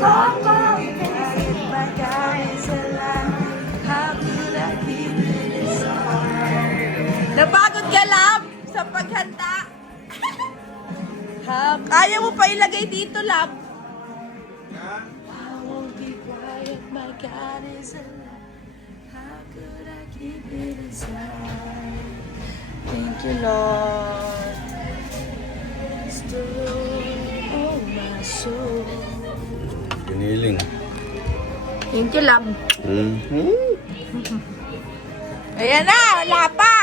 My God is alive. How could I keep it inside? Napagod ka, Lab, sa paghanda. Kaya mo pa ilagay dito, Lab. I won't be quiet. My God is alive. How could I keep it inside? Thank you, Lord. Still, oh my soul. Giniling. Thank you, Lab. Mm-hmm. Ayan na, wala pa.